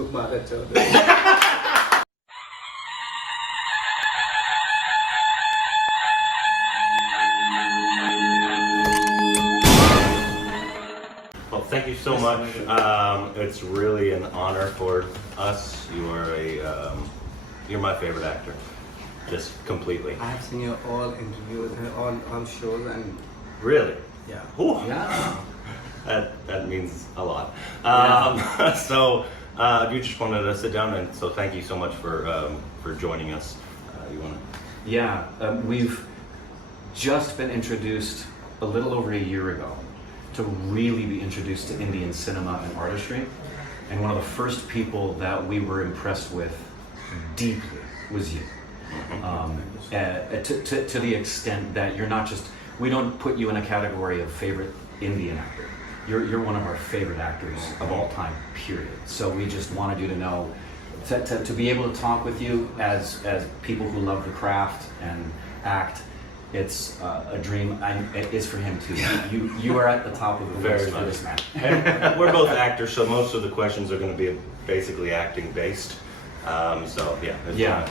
Well, thank you so much. It's really an honor for us. You're my favorite actor, just completely. I have seen your all interviews and all shows, and Really? yeah. Ooh. Yeah. That means a lot. So you just wanted to sit down, and so thank you so much for joining us. You want to? Yeah, we've just been introduced a little over a year ago to really be introduced to Indian cinema and artistry. And one of the first people that we were impressed with deeply was you. To the extent that you're not just, we don't put you in a category of favorite Indian actor. You're one of our favorite actors of all time, period. So we just wanted you to know, to be able to talk with you as people who love the craft and act, it's a dream, and it is for him too. You are at the top of the list for this man. And we're both actors, so most of the questions are going to be basically acting based. So yeah. Yeah.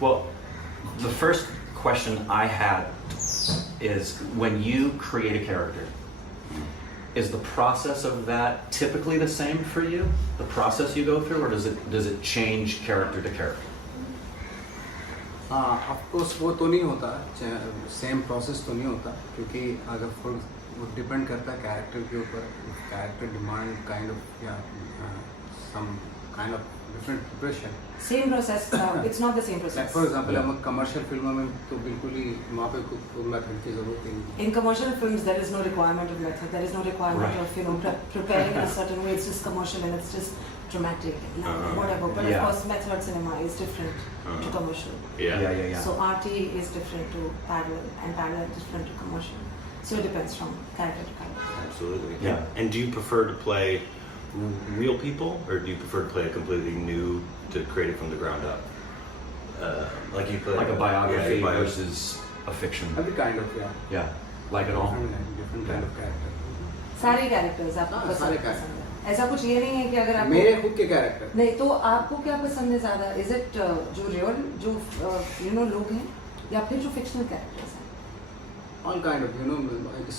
Well, the first question I had is, when you create a character, is the process of that typically the same for you? The process you go through, or does it change character to character? Of course वो तो नहीं होता, same process तो नहीं होता, क्योंकि अगर वो डिपेंड करता है कैरेक्टर के ऊपर. कैरेक्टर डिमांड काइंड ऑफ या some kind of different preparation. Same process. It's not the same process. For example हम कमर्शियल फिल्मों में तो बिल्कुल ही वहाँ पे कोई मेथड की जरूरत ही नहीं. In commercial films, there is no requirement of method. There is no requirement of preparing in a certain way. It's just commercial and it's just dramatic, whatever. But of course, method cinema is different to commercial. Yeah. So RT is different to parallel, and parallel is different to commercial. So it depends from character to character. Absolutely. Yeah. And do you prefer to play real people, or do you prefer to play a completely new, to create it from the ground up? Like you play Like a biography versus a fiction? Every kind of Yeah. Like it all? different kind of character. सारे characters आपको हाँ, पसंद सारे है? character. ऐसा कुछ ये नहीं है कि अगर आपको मेरे खुद के कैरेक्टर. नहीं तो आपको क्या पसंद है ज़्यादा? Is it जो real जो लोग हैं, या फिर जो fictional characters हैं? All kind of,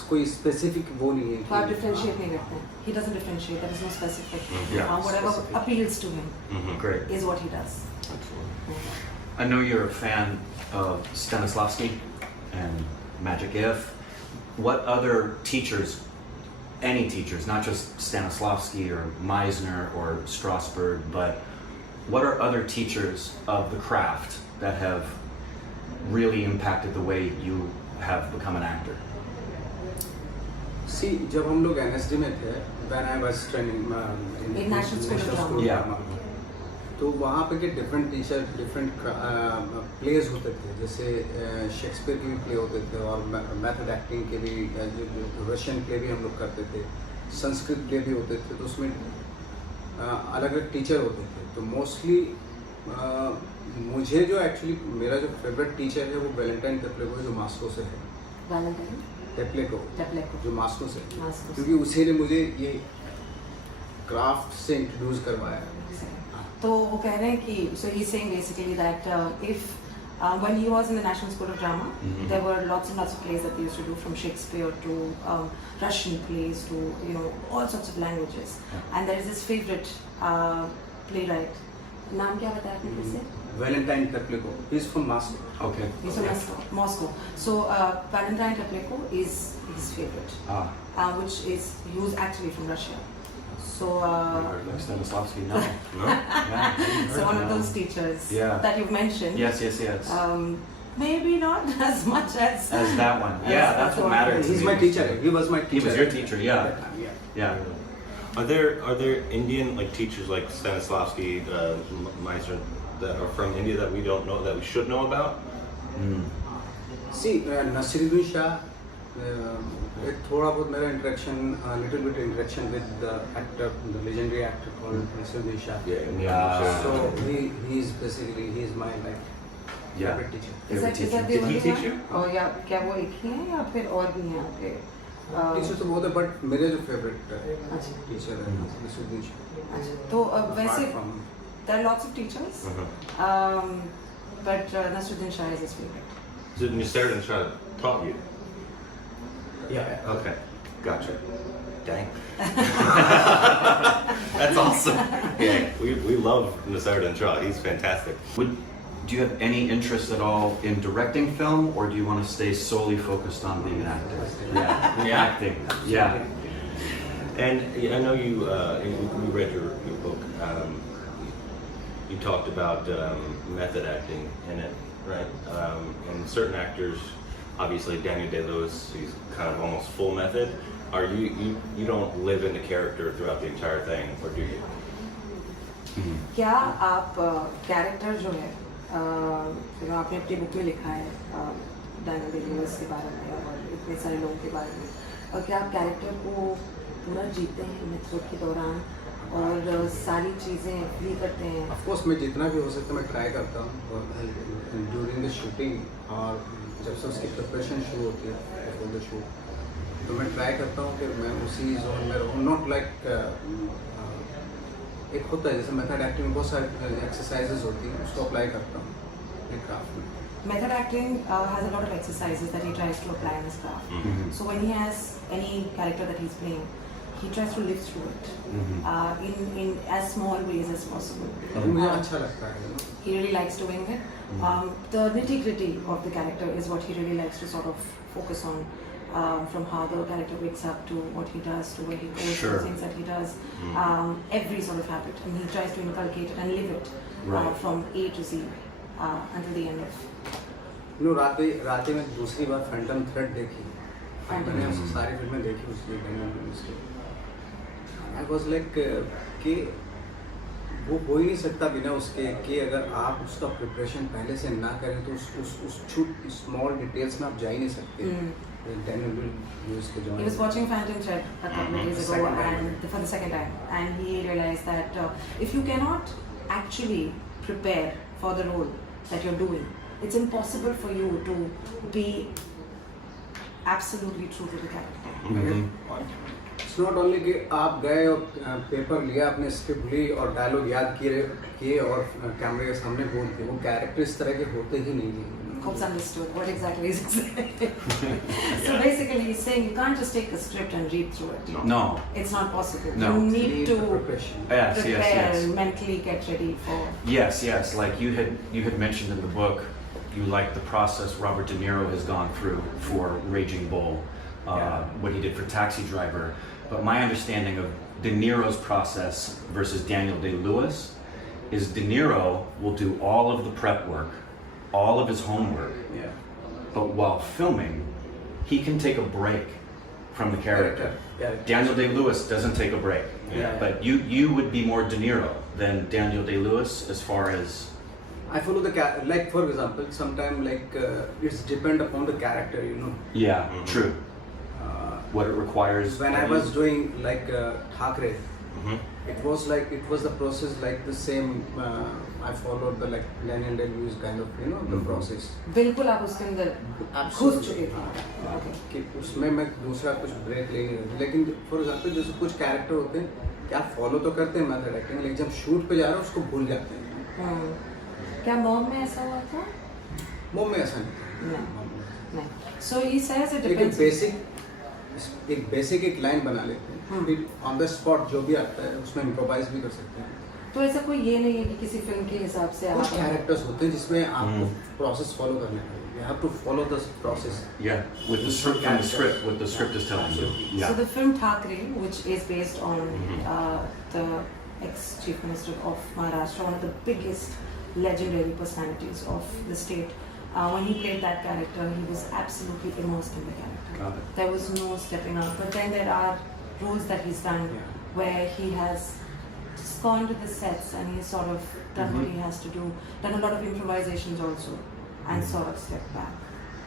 कोई specific वो नहीं है. तो आप differentiate नहीं करते हैं. He doesn't differentiate. There is no specific. Whatever specific appeals to him Great. is what he does. Absolutely. I know you're a fan of Stanislavski and Magic If. What other teachers, any teachers, not just Stanislavski or Meisner or Strasberg, but what are other teachers of the craft that have really impacted the way you have become an actor? See, जब हम लोग NSD में थे, when I was training in National School of Drama, तो वहाँ पे के different teacher different pledge होते थे. जैसे शेक्सपियर के भी प्ले होते थे, और मेथड एक्टिंग के भी, रशियन प्ले भी हम लोग करते थे, संस्कृत प्ले भी होते थे. तो उसमें अलग अलग टीचर होते थे. तो मोस्टली मुझे जो एक्चुअली मेरा जो फेवरेट टीचर है वो वैलेंटाइन टेप्लेको है, जो मास्को से है. टेप्लेको जो मास्को से, क्योंकि उसी ने मुझे ये क्राफ्ट से इंट्रोड्यूस करवाया. तो वो कह रहे हैं कि so he's saying basically that if when he was in the National School of Drama, there were lots and lots of plays that they used to do, from Shakespeare to Russian plays to all sorts of languages. And there is this favorite playwright. नाम क्या बताया आपने फिर से? Valentine Tepleko. He's from Moscow. Okay. He's from Moscow. So Valentine Tepleko is his favorite, which is he was actually from Russia. So Stanislavski, no. so one of those teachers that you've mentioned. Yes. Maybe not as much as that one. Yeah, that's what matters. He's my teacher. He was my teacher. He was your teacher. Yeah. Are there Indian teachers like Stanislavski, Meisner, that are from India that we don't know, that we should know about? See, Nawazuddin Shah. थोड़ा बहुत मेरा little bit interaction with the actor, the legendary actor called Nawazuddin Shah. So he is my favorite teacher. Did he teach you? Oh yeah, क्या वो एक ही हैं या फिर और भी हैं आपके टीचर तो बहुत है बट मेरे जो फेवरेट अच्छा टीचर है नसरुद्दीन शाह। अच्छा तो वैसे Apart from- there are lots of teachers but Nawazuddin Shah is his favorite. So Nawazuddin Shah taught you? Yeah. Okay, gotcha. Dang. That's awesome. Yeah, we love Nawazuddin Shah. He's fantastic. Do you have any interest at all in directing film, or do you want to stay solely focused on being an actor? Yeah, acting. Yeah. And I know you read your book. You talked about method acting in it, right? And certain actors, obviously Daniel Day-Lewis, he's kind of almost full method. Are you don't live in the character throughout the entire thing, or do you? क्या आप character जो है जो आपने अपनी book में लिखा है डैनियल डे-लुइस के बारे में और इतने सारे लोगों के बारे में, और क्या आप कैरेक्टर को पूरा जीते हैं मेथड के दौरान और सारी चीज़ें फील करते हैं? ऑफ कोर्स मैं जितना भी हो सकता है मैं ट्राई करता हूँ ड्यूरिंग द शूटिंग, और जब से उसकी प्रिपरेशन शुरू होती है बिफोर द शूट, तो मैं ट्राई करता हूँ कि मैं उसी जोन में रहूँ। नॉट लाइक एक होता है जैसे मेथड एक्टिंग में बहुत सारी एक्सरसाइजेज होती हैं, उसको अप्लाई करता हूँ अपने क्राफ्ट में। Method acting has a lot of exercises that he tries to apply in his craft. So when he has any character that he's playing, he tries to live through it in as small ways as possible. मुझे अच्छा लगता है। He really likes doing it. The nitty-gritty of the character is what he really likes to sort of focus on. From how the character wakes up to what he does to where he goes, to the things that he does, every sort of habit, and he tries to inculcate it and live it from A to Z until the end of. No रात में दूसरी बार Phantom thread देखी, मैंने सारी फिल्में देखी उसकी। I was like कि वो हो ही नहीं सकता बिना उसके, कि अगर आप उसका प्रिपरेशन पहले से ना करें तो उस छोटी स्मॉल डिटेल्स में आप जा ही नहीं सकते। He was watching Phantom Thread a couple of days ago and for the second time, and he realized that if you cannot actually prepare for the role that you're doing, it's impossible for you to be absolutely true to the character. It's not only कि आप गए और paper लिया, अपने script ली और dialogue याद किए और कैमरे के सामने बोल दिए, वो कैरेक्टर इस तरह के होते ही नहीं हैं। Hope's understood what exactly is saying. So basically he's saying you can't just take a script and read through it. No. It's not possible. No. You need to Yes, prepare, yes. mentally get ready for. Yes. Like you had mentioned in the book, you like the process Robert De Niro has gone through for Raging Bull, what he did for Taxi Driver. But my understanding of De Niro's process versus Daniel Day-Lewis is De Niro will do all of the prep work, all of his homework, but while filming, he can take a break from the character. Daniel Day-Lewis doesn't take a break. But you would be more De Niro than Daniel Day-Lewis as far as... I follow the like for example, sometimes like it's depend upon the character, you know. Yeah, true. What it requires. When I was doing like Thakre, it was the process like the same. I followed the like Daniel Day-Lewis kind of, you know, the process. बिल्कुल आप उसके अंदर घुस चुके थे कि उसमें मैं दूसरा कुछ ब्रेक ले नहीं रहा, लेकिन फॉर एग्जांपल जैसे कुछ कैरेक्टर होते हैं कि आप फॉलो तो करते हैं मेथड एक्टिंग, लेकिन जब शूट पे जा रहे हो उसको भूल जाते हैं। क्या मॉम में ऐसा हुआ था? मॉम में ऐसा नहीं नहीं। So he says it depends. एक बेसिक एक लाइन बना लेते हैं, फिर ऑन द स्पॉट जो भी आता है उसमें इम्प्रोवाइज भी कर सकते हैं। तो ऐसा कोई ये नहीं है कि किसी फिल्म के हिसाब से कुछ कैरेक्टर्स होते हैं जिसमें आपको प्रोसेस फॉलो करना है, you have to follow the process. Yeah, with the script from the script, what the script is telling you. So the film Thakre, which is based on the ex-chief minister of Maharashtra, one of the biggest legendary personalities of the state, when he played that character, he was absolutely immersed in the character. There was no stepping out. But then there are roles that he's done where he has just gone to the sets and he's sort of done what he has to do, done a lot of improvisations also, and sort of stepped back,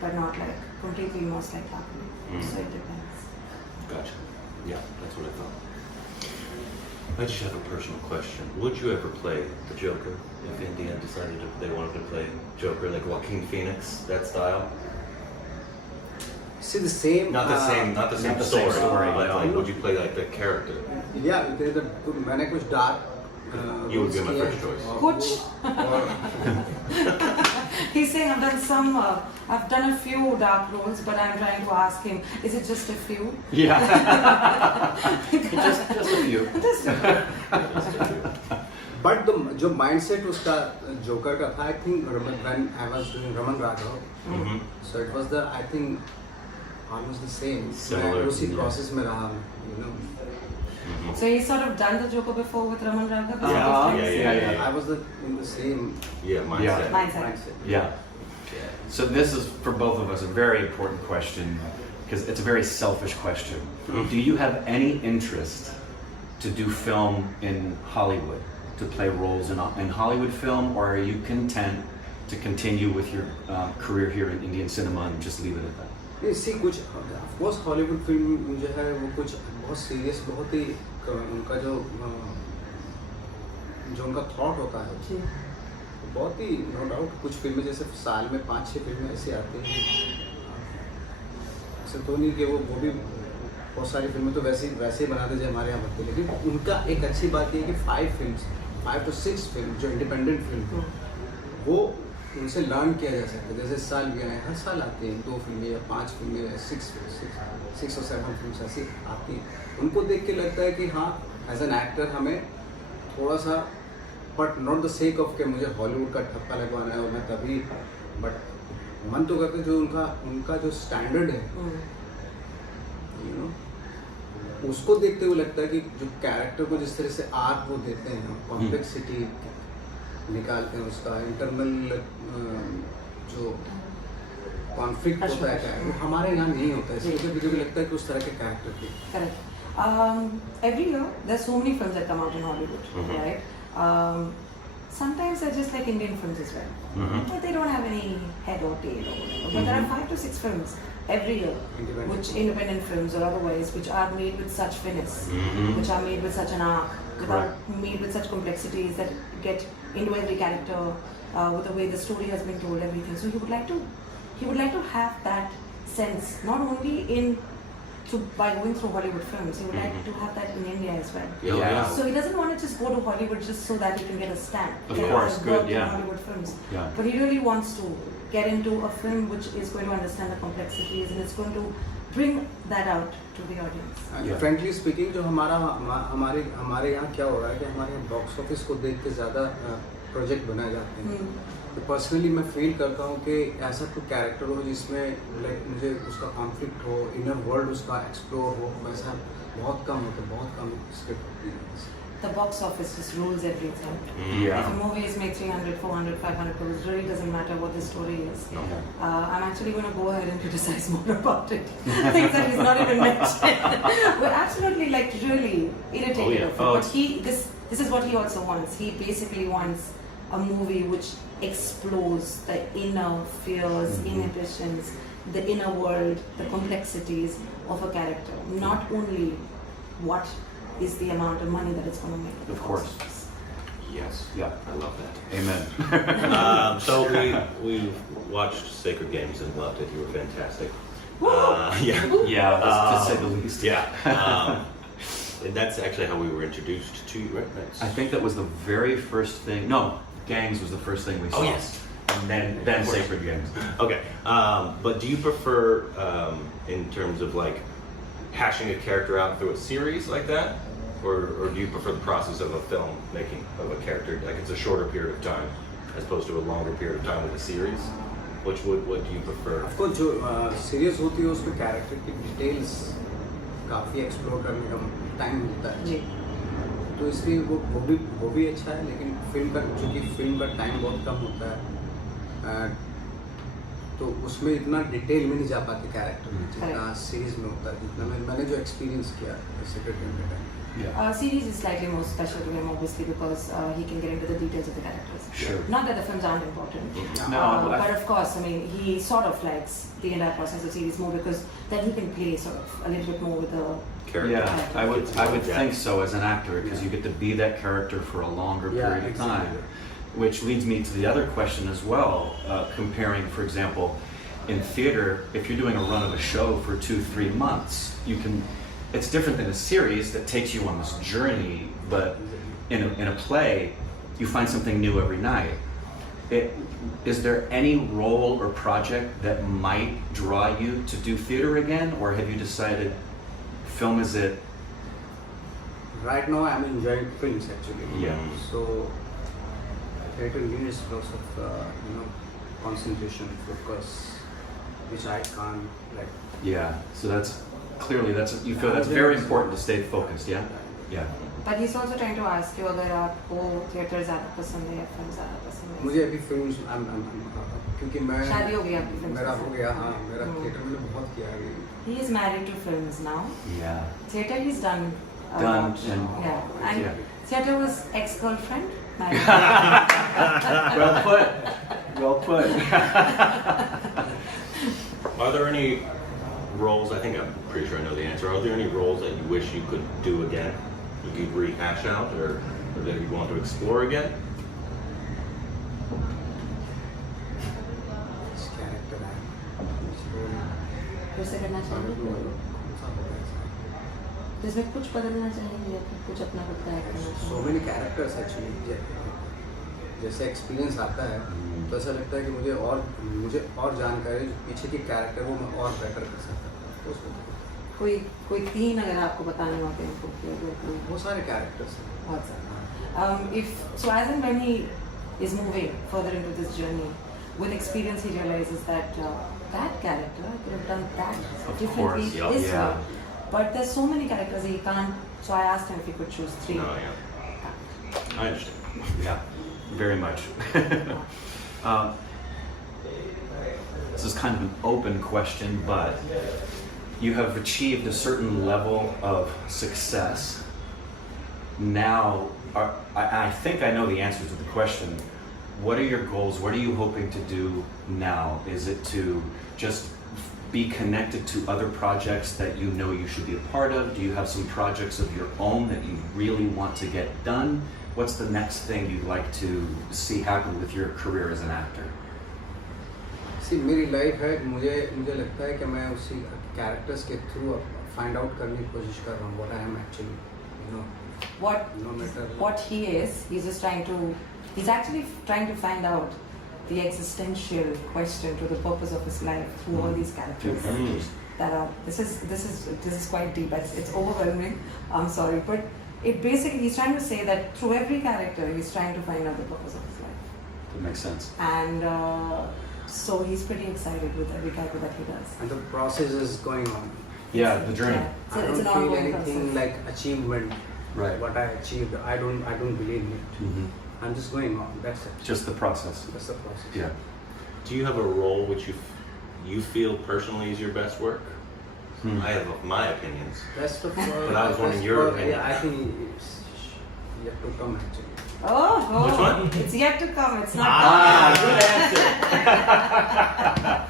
but not like completely immersed like that. So it depends. Gotcha. Yeah, that's what I thought. I just have a personal question. Would you ever play the Joker if India decided they wanted to play Joker, like Joaquin Phoenix, that style? See the same. Not the same not the same story, story, but no. like, would you play like the character? Yeah, मैंने कुछ dark. You would be my first choice. Kuch. He's saying I've done a few dark roles, but I'm trying to ask him, is it just a few? Yeah. just a few. But the जो mindset उसका joker का था, I think when I was doing Raman Raghav, so it was I think almost the same. Similar, मैं उसी yeah. process में रहा, you know. So he's sort of done the Joker before with Raman Raghav? Yeah. I was in the same Mindset. Mindset. Yeah. So this is for both of us a very important question because it's a very selfish question. Do you have any interest to do film in Hollywood, to play roles in Hollywood film, or are you content to continue with your career here in Indian cinema and just leave it at that? इसी कुछ of course Hollywood film जो है वो कुछ बहुत serious, बहुत ही उनका जो उनका थॉट होता है बहुत ही नो डाउट कुछ फिल्में जैसे साल में 5-6 फिल्में ऐसे आती हैं, ऐसे तो नहीं कि वो भी बहुत सारी फिल्में तो वैसे ही बनाते जो हमारे यहाँ बनते, लेकिन उनका एक अच्छी बात ये है कि 5 to 6 फिल्म जो इंडिपेंडेंट फिल्म वो उनसे लर्न किया जा सकता है। जैसे साल भी आए, हर साल आते हैं 2 फिल्में या 5 फिल्में या 6 और 7 फिल्म ऐसी आती हैं, उनको देख के लगता है कि हाँ एज एन एक्टर हमें थोड़ा सा, but not the sake of के मुझे हॉलीवुड का ठप्पा लगवाना है और मैं तभी, बट मन तो करते जो उनका जो स्टैंडर्ड है यू नो, उसको देखते हुए लगता है कि जो कैरेक्टर को जिस तरह से आर्क वो देते हैं, कॉम्प्लेक्सिटी निकालते हैं, उसका इंटरनल जो कॉन्फ्लिक्ट होता है वो हमारे यहाँ नहीं होता है, इसलिए मुझे भी लगता है कि उस तरह के कैरेक्टर की Every year there's so many films that come out in Hollywood, right? Sometimes they're just like Indian films as well, but they don't have any head or tail or whatever. But there are 5 to 6 films every year, independent films or otherwise, which are made with such finesse, which are made with such an arc, made with such complexities that get into every character, with the way the story has been told, everything. So he would like to have that sense, not only by going through Hollywood films, he would like to have that in India as well. Yeah. So he doesn't want to just go to Hollywood just so that he can get a stamp. Of course, good, in Hollywood films. Yeah. But he really wants to get into a film which is going to understand the complexities and it's going to bring that out to the audience. Frankly speaking, जो हमारे यहाँ क्या हो रहा है कि हमारे यहाँ बॉक्स ऑफिस को देख के ज़्यादा प्रोजेक्ट बनाए जाते हैं, तो पर्सनली मैं फील करता हूँ कि ऐसा कोई कैरेक्टर हो जिसमें लाइक मुझे उसका कॉन्फ्लिक्ट हो, इनर वर्ल्ड उसका एक्सप्लोर हो, वैसा बहुत कम स्क्रिप्ट होती है। The box office just rules everything. Yeah. If a movie is made 300, 400, 500 crores, it really doesn't matter what the story is. No. I'm actually going to go ahead and criticize more about it. Things that he's not even mentioned. We're absolutely like really irritated of it. But this is what he also wants. He basically wants a movie which explores the inner fears, inhibitions, the inner world, the complexities of a character. Not only what is the amount of money that it's going to make. Of course. Yes. Yeah. I love that. Amen. So we watched Sacred Games and loved it. You were fantastic. Yeah, to say the least. And that's actually how we were introduced to you, right? I think that was the very first thing. No, Gangs was the first thing we saw. Oh yes. And then Sacred Games. Okay. But do you prefer, in terms of like hashing a character out through a series like that, or do you prefer the process of a film making of a character, like it's a shorter period of time as opposed to a longer period of time with a series? What do you prefer? आपको जो serious होती है उसमें character की details काफ़ी explore करने का time मिलता है जी। तो इसलिए वो भी अच्छा है, लेकिन चूँकि फिल्म का टाइम बहुत कम होता है तो उसमें इतना डिटेल में नहीं जा पाते कैरेक्टर जितना सीरीज में होता है, जितना मैंने जो एक्सपीरियंस किया सेक्रेट गेम के time. Series is slightly more special to him, obviously, because he can get into the details of the characters. Sure. Not that the films aren't important, but of course, I mean, he sort of likes the entire process of series more because then he can play sort of a little bit more with the Character. Yeah, I would think so as an actor because you get to be that character for a longer period of time. Which leads me to the other question as well, comparing, for example, in theater, if you're doing a run of a show for 2-3 months, it's different than a series that takes you on this journey, but in a play, you find something new every night. Is there any role or project that might draw you to do theater again, or have you decided film is it? Right now I'm enjoying films actually. Yeah. So theater needs lots of concentration, focus, which I can't like. Yeah. So you feel that's very important to stay focused. Yeah. Yeah. But he's also trying to ask you अगर आपको theater ज़्यादा पसंद है या film ज़्यादा पसंद है? मुझे अभी फिल्म्स क्योंकि मैं शादी हो गई आपकी film मेरा से? हो गया, हाँ, मेरा थिएटर में बहुत किया है अभी। He is married to films now. Yeah. Theater he's done. A Done lot. and- Yeah. And yeah. theater was ex-girlfriend. Married. Well put. Well put. Are there any roles, I think I'm pretty sure I know the answer, are there any roles that you wish you could do again? You could rehash out or that you want to explore again? This character है, फिर से करना चाहिए? जिसमें कुछ बदलना चाहिए या फिर कुछ अपना खुद का ऐड करना so चाहिए? many characters actually. जैसे एक्सपीरियंस आता है तो ऐसा लगता है कि मुझे और जानकारी जो पीछे की कैरेक्टर वो मैं और बेटर कर सकता हूँ। तो कोई 3 अगर आपको बताने होते हैं तो वो सारे कैरेक्टर्स हैं। बहुत सारे. So as and when he is moving further into this journey, with experience he realizes that that character I could have done that Of differently course, yeah. this Yeah. way. But there's so many characters he can't. So I asked him if he could choose 3. No, yeah. I understand. Yeah, very much. This is kind of an open question, but you have achieved a certain level of success. Now, I think I know the answer to the question. What are your goals? What are you hoping to do now? Is it to just be connected to other projects that you know you should be a part of? Do you have some projects of your own that you really want to get done? What's the next thing you'd like to see happen with your career as an actor? मेरी life है, मुझे लगता है कि मैं उसी characters के through find out करने की कोशिश कर रहा हूँ what I am actually, no matter What he is, he's actually trying to find out the existential question to the purpose of his life through all these characters. This is quite deep. It's overwhelming. I'm sorry, but it basically he's trying to say that through every character he's trying to find out the purpose of his life. That makes sense. And so he's pretty excited with every character that he does. and the process is going on. Yeah, the journey. Yeah. So I it's an don't feel ongoing anything process. like achievement. Right. What I achieved, I don't believe in it. Mhm. I'm just going on. That's it. Just the process. That's the process. Yeah. Do you have a role which you feel personally is your best work? I have my opinions. That's the. But I was wondering your opinion. Yeah, I think it's yet to come actually. Oh, Which one? It's yet to come. It's not Good answer.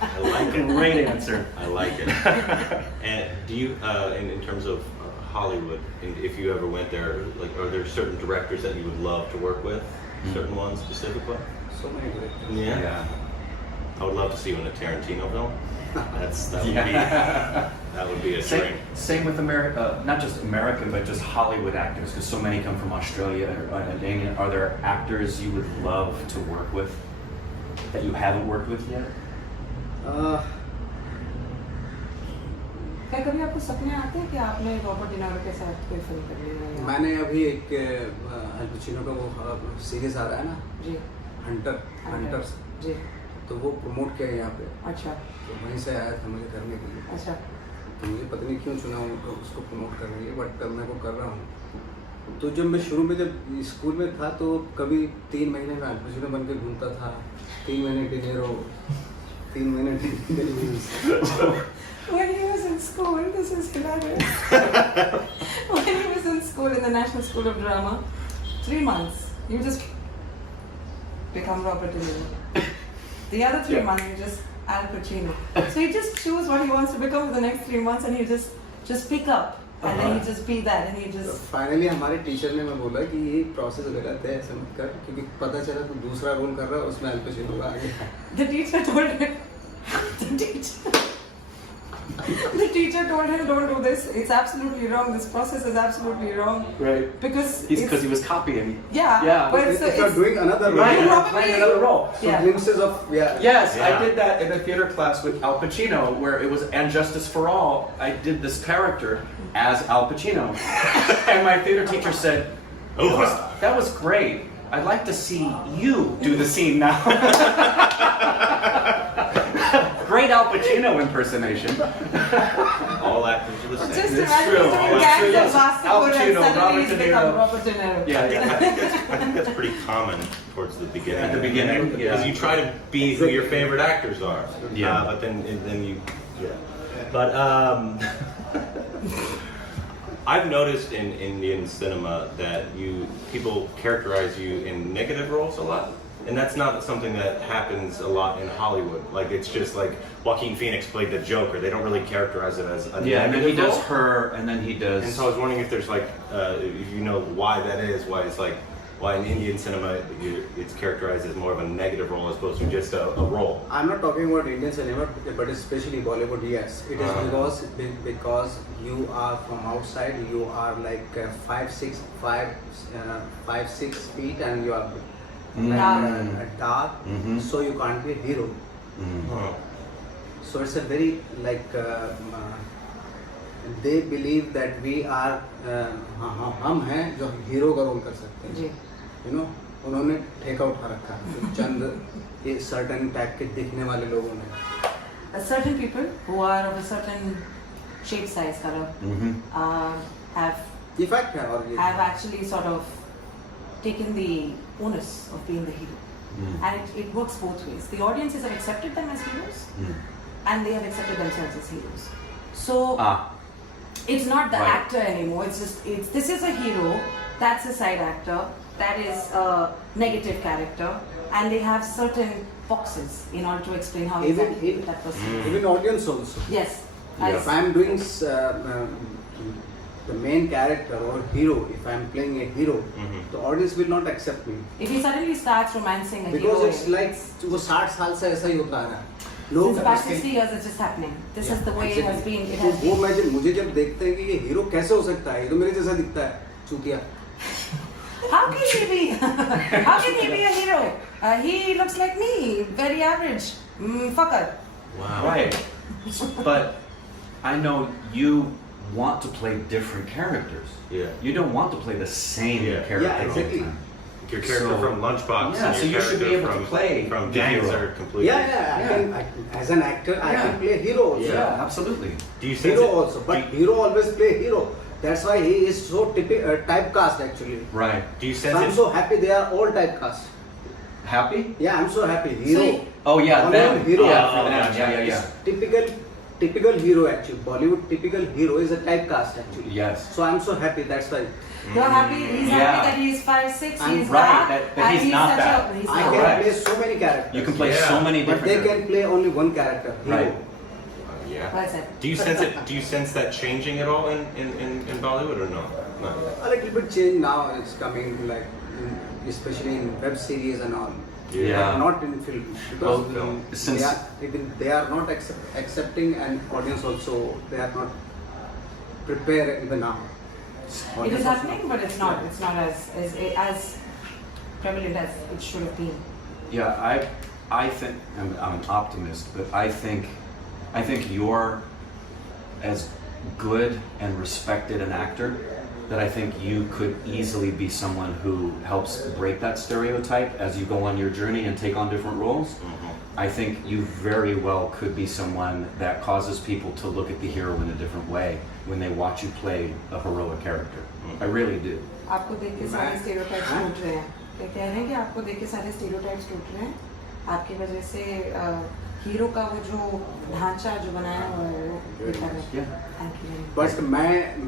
I like it. Great answer. I like it. And do you, in terms of Hollywood, if you ever went there, like, are there certain directors that you would love to work with? Certain ones specifically? So many directors. Yeah. I would love to see you in a Tarantino film. That would be a dream. Same with not just American, but just Hollywood actors, because so many come from Australia and England. Are there actors you would love to work with that you haven't worked with yet? क्या कभी आपको सपने आते हैं कि आपने Robert डिनारो के साथ कोई फिल्म करनी है? मैंने अभी एक अल पचिनो का वो सीरीज आ रहा है ना, जी. हंटर्स, जी. तो वो प्रमोट किया यहाँ पे, अच्छा. तो वहीं से आया था मुझे करने के लिए. अच्छा. तो मुझे पता नहीं क्यों चुना उसको प्रमोट करने के लिए, बट मैं वो कर रहा हूँ. तो जब मैं शुरू में जब स्कूल में था तो कभी 3 महीने में अल पचिनो बन के घूमता था, 3 महीने डिनेरो, 3 महीने डेलीवेंस. When he was in school, this is hilarious. When he was in school in the National School of Drama, 3 months, you just become Robert De Niro. The other 3 months, you just Al Pacino. So he just choose what he wants to become for the next 3 months, and he just pick up, and then he just be that, and he just. Finally हमारे teacher ने मैं बोला कि ये process गलत है, ऐसा मत कर, क्योंकि पता चला तो दूसरा रोल कर रहा है उसमें अल पचिनो आ गया. The teacher told him. The The teacher told him, don't do this. It's absolutely wrong. This process is absolutely wrong. Right. Because Because he was copying. yeah. Yeah. But If it's, you're doing another role, Right, You you're probably- playing another role. so Yeah. glimpses of Yes, Yeah. I did that in a theater class with Al Pacino, where it was And Justice for All. I did this character as Al Pacino, and my theater teacher said, "That was great. I'd like to see you do the scene now." Great Al Pacino impersonation. All actors are the same. just It's imagine true. he's doing It's gangs true. of Yes. Al Basketball and Pacino, suddenly Robert he's De become Niro. Robert De Niro. Yeah, I think that's pretty common towards the beginning. At the beginning, because yeah. you try to be who your favorite actors are. Yeah. But then you, yeah. But I've noticed in Indian cinema that people characterize you in negative roles a lot. And that's not something that happens a lot in Hollywood. Like, it's just like Joaquin Phoenix played the Joker. They don't really characterize it as a Yeah, and then negative he does role. her, and then he does. And so I was wondering if there's like, if you know why that is, why it's like, why in Indian cinema it's characterized as more of a negative role as opposed to just a role. I'm not talking about Indian cinema, but especially Bollywood. Yes, it is because you are from outside. You are like 5'6", 5'6" feet, and you are dark. Mhm. So you can't be a hero. Huh. So it's a very like they believe that we are हम हैं जो hero का role कर सकते हैं. जी. You know, उन्होंने ठेका उठा रखा है चंद ये certain type के दिखने वाले लोगों ने. Certain people who are of a certain shape, size, color have Effect है और ये. actually sort of taken the onus of being the hero. And it works both ways. The audiences have accepted them as heroes, and they have accepted themselves as heroes. So it's not the Right. actor anymore. This is a hero. That's a side actor. That is a negative character, and they have certain boxes in order to explain how exactly that person. Even audience also. Yes. If I am doing the main character or hero, if I am playing a hero, the audience will not accept me. If he suddenly starts romancing a Because hero, it's like वो 60 साल से ऐसा ही होता है. since the past 60 years, it's just happening. This is the way it has been. It has वो been. मुझे जब देखते हैं कि ये हीरो कैसे हो सकता है, ये तो मेरे जैसा दिखता है, चूतिया. How can he be? How can he be a hero? He looks like me, very average. Fucker. Wow. Right. But I know you want to play different characters. Yeah. You don't want to play the same Yeah. character Yeah, exactly. all the time. Your character So- from Lunchbox Yeah, and so your you should be character able to from, play from the Gangs hero. are completely. I can as an actor I Yeah. can play hero also. Yeah, absolutely. Do you sense Hero it? also, but hero always play hero. That's why he is so typecast actually. Right. Do you So sense I'm it? so happy they are all typecast. Happy? Yeah, I'm so happy. Hero. Oh yeah, All them. hero. Yeah, Oh, them. Yeah. It's typical hero actually. Bollywood typical hero is a typecast actually. Yes. So I'm so happy. That's why You're happy. He's Yeah. happy that he's 5'6". I'm He's right, dark, but and he's not such that. a. He's I not. can Correct. play so many characters. You can play Yeah. so many but different. they can play only one character. Hero. Right. Yeah. Well said. Do you sense it? Do you sense that changing at all in Bollywood or no? No. A little bit change now. It's coming like, especially in web series and all. Yeah. Not in film Well, because since- they are not accepting, and audience also they are not prepared even now. It Audience is also happening, but it's not. It's not as prevalent as it should have been. Yeah, I think I'm an optimist, but I think you're as good and respected an actor that I think you could easily be someone who helps break that stereotype as you go on your journey and take on different roles. I think you very well could be someone that causes people to look at the hero in a different way when they watch you play a heroic character. I really do. आपको देख के सारे stereotypes टूट रहे हैं. ये कह रहे हैं कि आपको देख के सारे स्टेरियोटाइप्स टूट रहे हैं. आपकी वजह से हीरो का वो जो ढांचा जो बनाया हुआ है वो बेकार है. Yeah. Thank you very much. But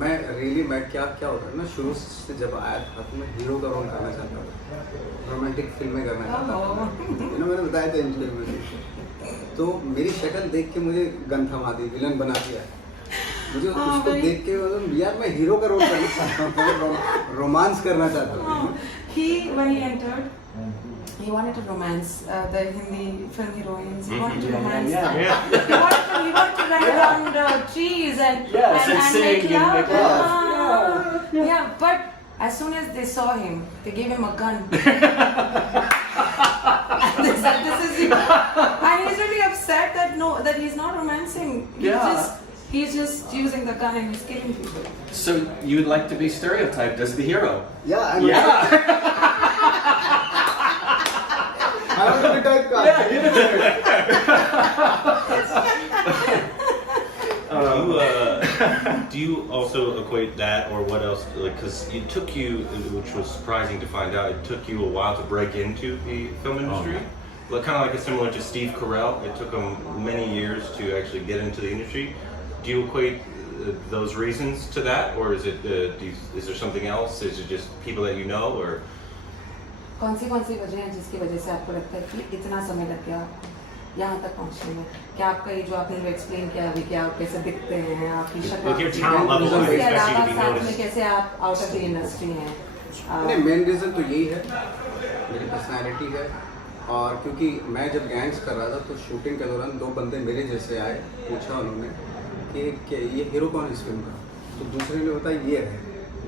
मैं रियली मैं क्या होता है ना, शुरू से जब आया था तो मैं हीरो का रोल करना चाहता था, रोमांटिक फिल्में करना चाहता था. मैंने बताया था इंटरव्यू में. तो मेरी शक्ल देख के मुझे गन थमा दी, विलन बना दिया. मुझे उसको देख के मतलब यार मैं हीरो का रोल करना चाहता हूँ, रोमांस करना चाहता हूँ. When he entered, He wanted to romance the Hindi film heroines. He wanted to romance yeah. them. Yeah. He wanted to run around trees and Yes, and sing make and love. make love. Yeah, but as soon as they saw him, they gave him a gun. And they said, "This is you." And he's really upset that he's not romancing. He's just using the gun and he's killing people. So you'd like to be stereotyped as the hero? Yeah, I'm Yeah. I want to be type cast. Yeah, give it to me. Do you also equate that, or what else? Like, because it took you, which was surprising to find out, it took you a while to break into the film industry. Like, kind of like similar to Steve Carell. It took him many years to actually get into the industry. Do you equate those reasons to that, or is it? Is there something else? Is it just people that you know, or? कौन सी वजह है जिसकी वजह से आपको लगता है कि इतना समय लग गया आपको यहाँ तक पहुँचने में? क्या आपका ये जो आपने एक्सप्लेन किया अभी, क्या आप कैसे दिखते हैं, आपकी शक्ल, With your talent level, I उसके expect you अलावा to be साथ में noticed. कैसे आप आउट ऑफ द इंडस्ट्री हैं? नहीं, मेन रीज़न तो यही है, मेरी पर्सनैलिटी है। और क्योंकि मैं जब गैंग्स कर रहा था तो शूटिंग के दौरान 2 बंदे मेरे जैसे आए, पूछा उन्होंने कि ये हीरो कौन है इस फिल्म का? तो दूसरे ने बताया ये है,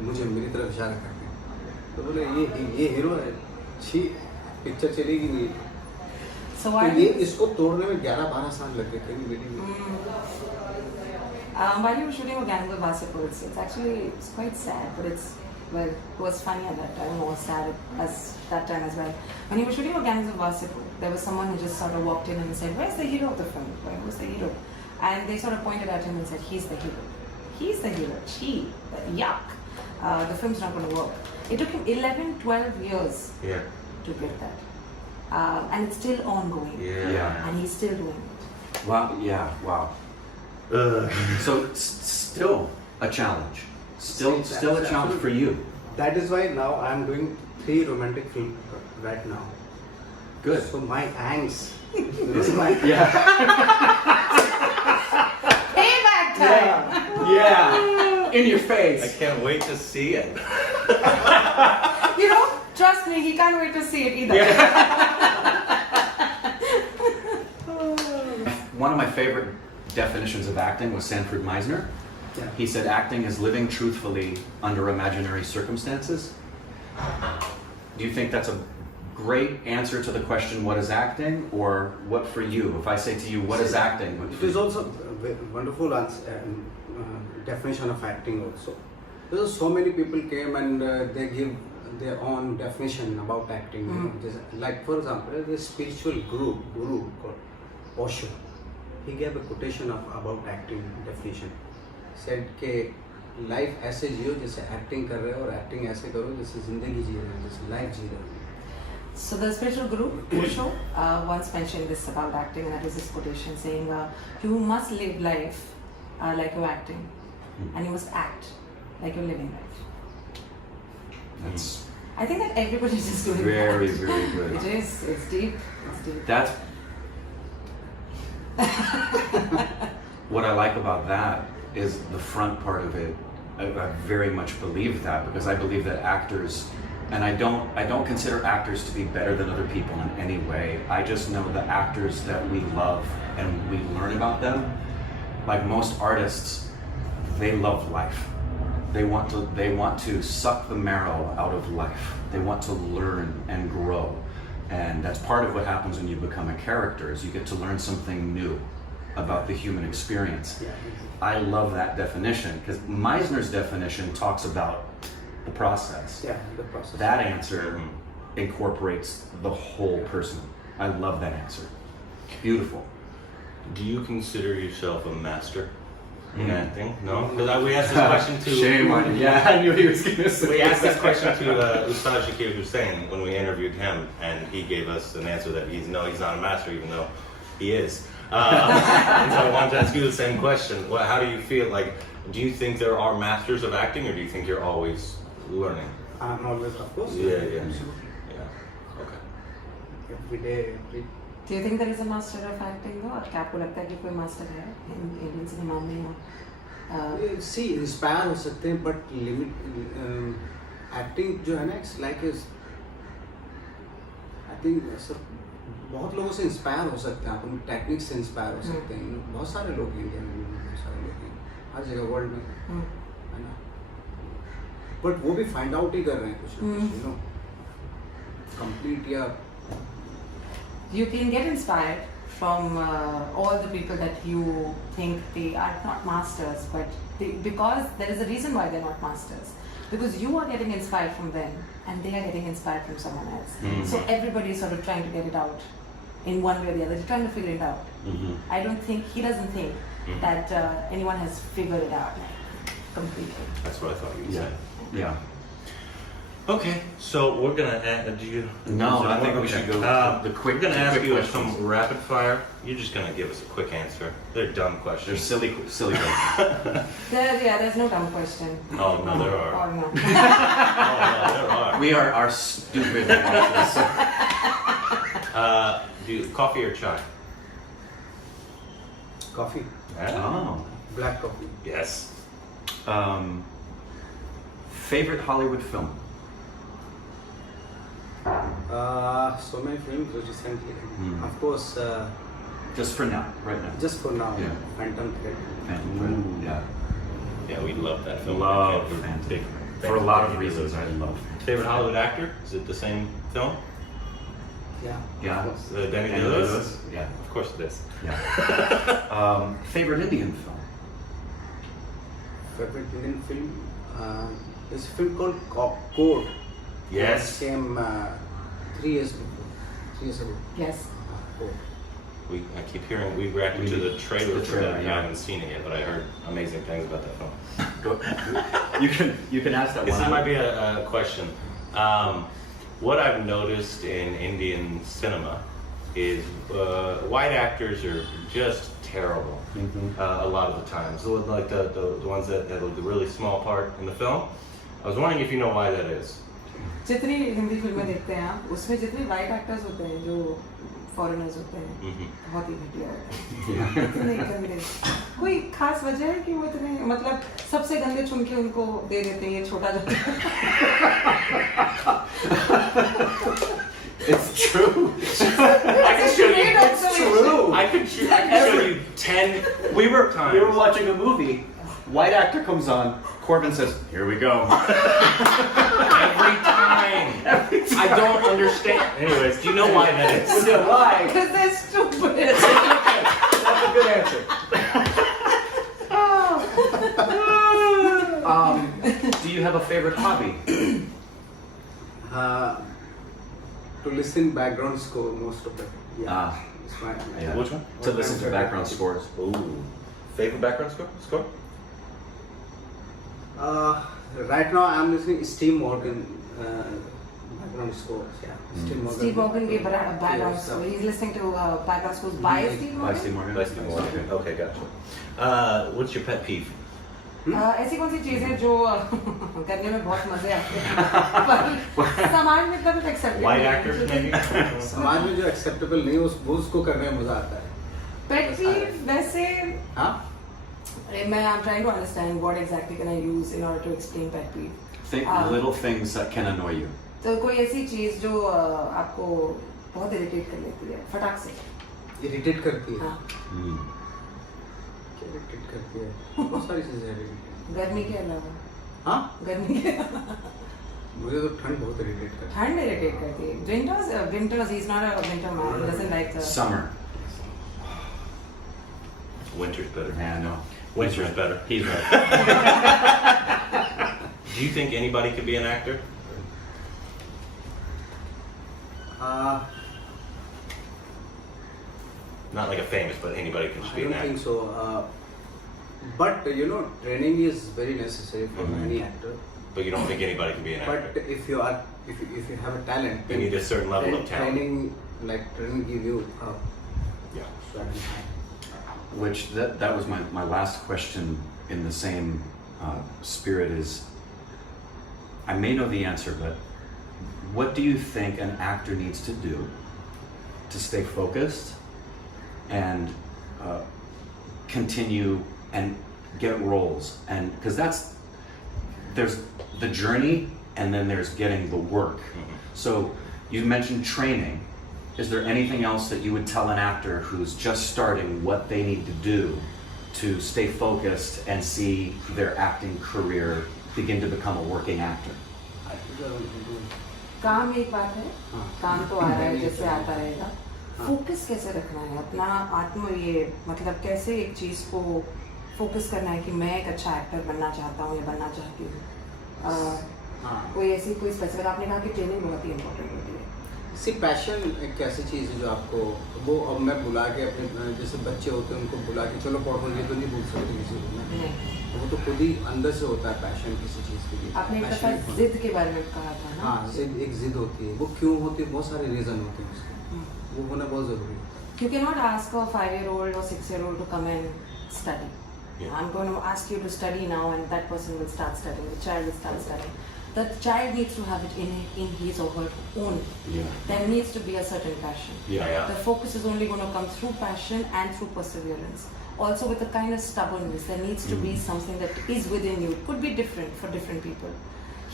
मुझे मेरी तरफ इशारा करके। तो बोले ये हीरो है, छी पिक्चर चलेगी नहीं। So तो ये इसको तोड़ने में 11-12 साल लग गए थे मेरी। While you were shooting with Gangs of Wasseypur, it's quite sad, but it was funny at that time, or sad as that time as well. When you were shooting with Gangs of Wasseypur, there was someone who just sort of walked in and said, "Where's the hero of the film? Who's the hero?" And they sort of pointed at him and said, "He's the hero. He's the hero. Gee, yuck. The film's not going to work." It took him 11-12 years to get that. And it's still ongoing. Yeah. And he's still doing it. Wow. Yeah. Wow. So still a challenge. Still a challenge for you. That is why now I am doing 3 romantic films right now. Good. So my angst is my Payback time! Yeah. In your I face. can't wait to see it. You know, trust me, he can't wait to see it either. One of my favorite definitions of acting was Sanford Meisner. Yeah. He said acting is living truthfully under imaginary circumstances. Do you think that's a great answer to the question, what is acting? Or what for you? If I say to you, what is acting? It is also a wonderful answer, definition of acting also. Because so many people came and they give their own definition about acting. You know, like for example, the spiritual guru called Osho. He gave a quotation about acting definition. Said कि life ऐसे जियो जैसे acting कर रहे हो और acting ऐसे करो जैसे जिंदगी जी रहे हो, जैसे लाइफ जी रहे हो। So the spiritual guru, Osho, once mentioned this about acting, and that is his quotation saying, you must live life like you're acting, and you must act like you're living life. That's I think that everybody is just doing very, that. very good. It is. It's deep. It's deep. That's what I like about that is the front part of it. I very much believe that, because I believe that actors, and I don't consider actors to be better than other people in any way. I just know the actors that we love and we learn about them. Like most artists, they love life. They want to suck the marrow out of life. They want to learn and grow. And that's part of what happens when you become a character, is you get to learn something new about the human experience. I love that definition, because Meisner's definition talks about the process. Yeah, the process. That answer incorporates the whole person. I love that answer. Beautiful. Do you consider yourself a master in acting? No? Because we asked this question to... Shame on you. Yeah, I knew he was going to say We asked this question to Ustad Shakir Hussain when we interviewed him, and he gave us an answer that he's not a master, even though he is. And so I wanted to ask you the same question. How do you feel? Like, do you think there are masters of acting, or do you think you're always learning? I'm always, of course. Yeah. Absolutely. Yeah. Okay. Every day, Do you think there is a master of acting, though? और क्या आपको लगता है कि कोई master है Indian cinema में? See, inspire हो सकते हैं, but limit acting जो है ना, it's like I think sir बहुत लोगों से इंस्पायर हो सकते हैं आप, उन टेक्निक से इंस्पायर हो सकते हैं, बहुत सारे लोग हैं इंडिया में, बहुत सारे लोग हैं हर जगह वर्ल्ड में, है ना, बट वो भी फाइंड आउट ही कर रहे हैं कुछ ना कुछ, यू नो, कंप्लीट या You can get inspired from all the people that you think they are not masters, but because there is a reason why they're not masters. Because you are getting inspired from them and they are getting inspired from someone else. So everybody is sort of trying to get it out in one way or the other. They're trying to figure it out. I don't think, he doesn't think that anyone has figured it out completely. That's what I thought you would say. Yeah. Okay, so we're gonna add. Do you? No, is there I think more? we should Okay. go the quick. We're gonna the ask quick you questions. some rapid fire. You're just gonna give us a quick answer. They're dumb They're questions. silly questions. There's no dumb question. Oh no, there are. Or no. Oh no, there are. We are stupid watchers. Do coffee or chai? coffee, Oh. black coffee. Yes. Favorite Hollywood film? So many films recently. Of course, Just for now, right now. just for now, Yeah. Phantom Thread. Phantom Thread. Yeah. Yeah, we love that film. Love We're Phantom. big For a fans lot of of reasons, I love. Favorite Hollywood actor? Is it the same film? Yeah. Yeah. Of course. Danny Danny Lewis? Lewis? Yeah. Of course it is. Yeah. Favorite Indian film? Favorite Indian film? There's a film called Code. Yes. Came 3 years before. 3 years ago. Yes. Code. I keep hearing, we reacted to the trailer The for trailer, that. I yeah. haven't seen it yet, but I heard amazing things about that film. You can ask that This one. might be a question. What I've noticed in Indian cinema is white actors are just terrible a lot of the times. So like the ones that have a really small part in the film. I was wondering if you know why that is. जितनी हिंदी फिल्में देखते हैं आप, उसमें जितने white actors होते हैं जो फॉरेनर्स होते हैं, बहुत ही घटिया होते हैं, इतने गंदे। कोई खास वजह है कि वो इतने, मतलब सबसे गंदे चुन के उनको दे देते हैं, ये छोटा जो It's true. I can show you. It's true. I could show you 10 We were times. watching a movie. White actor comes on. Corbin says, "Here we go." Every time. I don't understand. Anyways, do you know why that is? Why? Because they're stupid. That's a good answer. Do you have a favorite hobby? To listen background score most of it. Yeah. It's fine. Yeah. Which one? To listen to background scores. Ooh. Favorite background score? Right now I'm listening Steve Morgan background scores. Yeah. Steve Morgan. Steve Morgan gave background Yeah, score. He's listening to background scores by Steve By Morgan. Steve Morgan. Nice to meet you. Okay, gotcha. What's your pet peeve? ऐसी कौन सी चीजें जो करने में बहुत मजे आते हैं पर समाज में इतना कुछ एक्सेप्ट White actors, maybe? समाज में जो acceptable नहीं वो उसको करने में मजा आता है. पेट पीव वैसे हाँ? मैं I'm trying to understand what exactly can I use in order to explain pet peeve. Think little things that can annoy you. तो कोई ऐसी चीज जो आपको बहुत इरिटेट कर लेती है फटाक से. Irritate करती है. हाँ. क्या irritate करती है? बहुत सारी चीजें irritate. गर्मी के अलावा. हाँ? गर्मी के मुझे तो ठंड बहुत irritate करती है. ठंड इरिटेट करती है. Winters he's not a winter man. He doesn't like the Summer. Winter's better. Yeah, no. Winter's better. He's right. Do you think anybody could be an actor? Not like a famous, but anybody can just I be an don't actor. think so. But you know, training is very necessary for any actor. But you don't think anybody can be an But actor? if you are, if you have a talent, You need a certain level of talent. Training give you Yeah. certain. Which that was my last question in the same spirit is, I may know the answer, but what do you think an actor needs to do to stay focused and continue and get roles? And because there's the journey and then there's getting the work. So You mentioned training. Is there anything else that you would tell an actor who's just starting what they need to do to stay focused and see their acting career begin to become a working actor? काम एक बात है, हाँ। काम तो आ रहा है जैसे आता रहेगा। फोकस कैसे रखना है अपना आत्म ये मतलब कैसे एक चीज को फोकस करना है कि मैं एक अच्छा एक्टर बनना चाहता हूँ या बनना चाहती हूँ। कोई ऐसी कोई स्पेसिफिक आपने कहा कि ट्रेनिंग बहुत ही इम्पोर्टेंट होती है। सी पैशन एक ऐसी चीज़ है जो आपको वो अब मैं बुला के अपने जैसे बच्चे होते हैं उनको बुला के चलो पढ़ो ये तो नहीं बोल सकते किसी को, वो तो खुद ही अंदर से होता है पैशन किसी चीज़ के लिए। आपने एक दफा जिद के बारे में कहा था ना? हाँ, एक जिद होती है, वो क्यों होती है, बहुत सारे रीज़न होते हैं उसके, वो होना बहुत ज़रूरी है। You cannot ask a 5-year-old or 6-year-old to come and study. I'm going to ask you to study now, and that person will start studying. The child will start studying. The child needs to have it in his or her own. There needs to be a certain passion. The focus is only going to come through passion and through perseverance. Also with a kind of stubbornness, there needs to be something that is within you. It could be different for different people.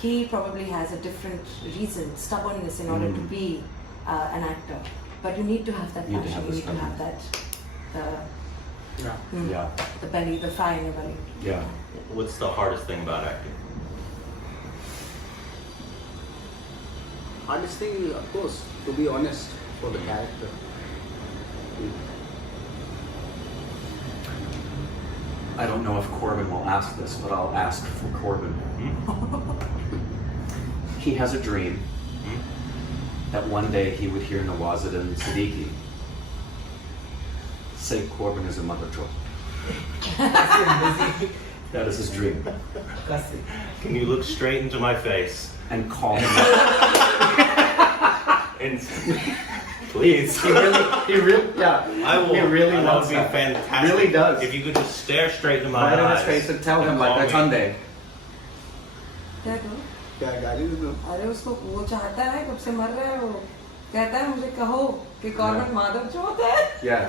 He probably has a different reason, stubbornness in order to be an actor. But you need to have that passion, you need to have that, the belly, the fire in your belly. Yeah. What's the hardest thing about acting? Hardest thing is, of course, to be honest for the character. I don't know if Corbin will ask this, but I'll ask for Corbin. He has a dream that one day he would hear Nawazuddin Siddiqui say Corbin is a mother troll. That is his dream. Can you look straight into my face And call him. and please? He really, yeah. I will. He really that loves would be that. fantastic. Really does. If you could just stare straight into my Right in eyes. his face and tell him like call that's me. Sunday. क्या करूं? क्या गाली दे दो? अरे उसको वो चाहता है कब से मर रहा है वो कहता है मुझे कहो कि कॉर्बन माधव चौथ है। Yeah.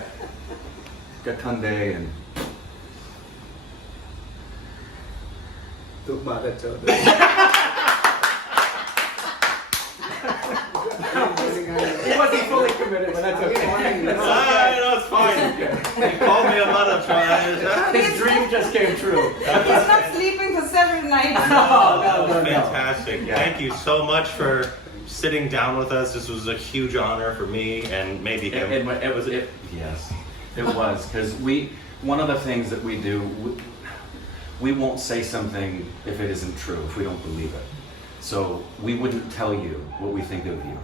Gatunde and तू मारा चौथ। he wasn't fully committed, but that's okay. No, it's fine. He called me a mother child. His dream just came true. He's not sleeping for several nights. That was no. fantastic. Yeah. Thank you so much for sitting down with us. This was a huge honor for me and maybe him. Yes, it was, because one of the things that we do, we won't say something if it isn't true, if we don't believe it. So we wouldn't tell you what we think of you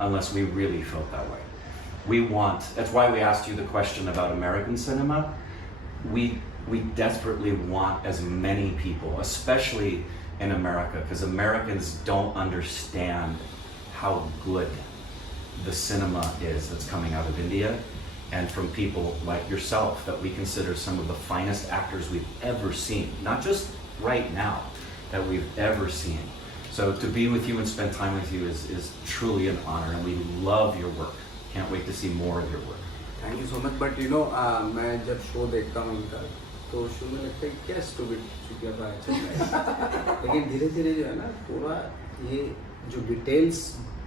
unless we really felt that way. That's why we asked you the question about American cinema. We desperately want as many people, especially in America, because Americans don't understand how good the cinema is that's coming out of India, and from people like yourself that we consider some of the finest actors we've ever seen, not just right now, that we've ever seen. So to be with you and spend time with you is truly an honor, and we love your work. Can't wait to see more of your work. Thank you so much. But you know, मैं जब show देखता हूँ इनका, तो show में लगता है क्या स्टूपिड चुटिया का अच्छा है। लेकिन धीरे धीरे जो है ना पूरा ये जो डिटेल्स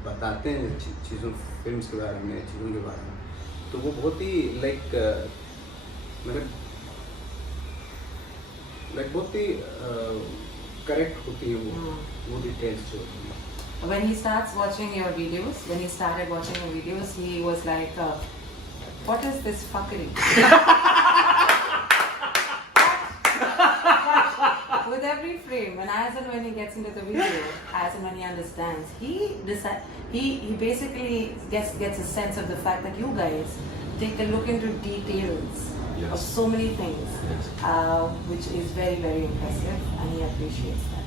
बताते हैं चीज़ों फिल्म्स के बारे में, चीज़ों के बारे में, तो वो बहुत ही लाइक बहुत ही करेक्ट होती है वो डिटेल्स जो होती है। When he starts watching your videos, when he started watching your videos, he was like, what is this fuckery? With every frame, and as and when he gets into the video, as and when he understands, he basically gets a sense of the fact that you guys take a look into details of so many things, which is very, very impressive, and he appreciates that.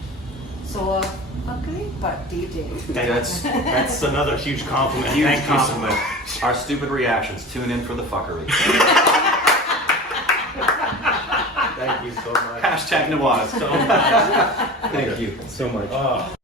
So, fuckery, but detail. That's another huge compliment. Huge Thank compliment. you so much. Our stupid reactions. Tune in for the fuckery. Thank you so much. Hashtag Nawaz. So much. Thank you. So much.